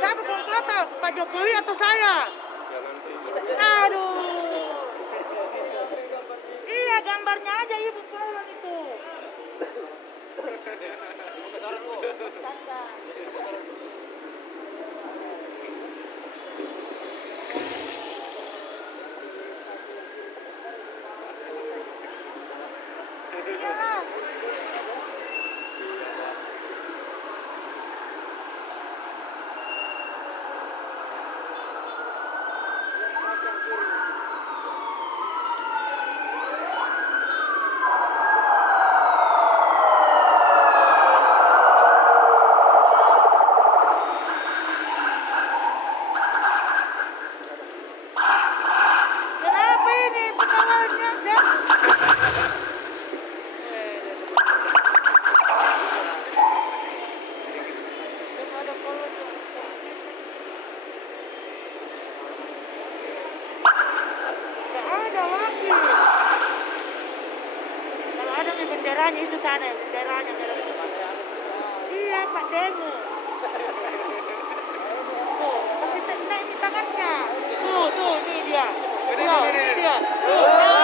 Siapa komplotan? Pak Jokowi atau saya? Aduh. Iya, gambarnya aja ibu pelon itu. Iyalah. Kenapa ini pengawalnya? Nggak ada lagi. Kalau ada nih benderanya itu sana, benderanya merah itu. Iya, Pak Demo. Tuh, kasih ini tangannya. Tuh, ini dia. Tuh, ini dia. Tuh.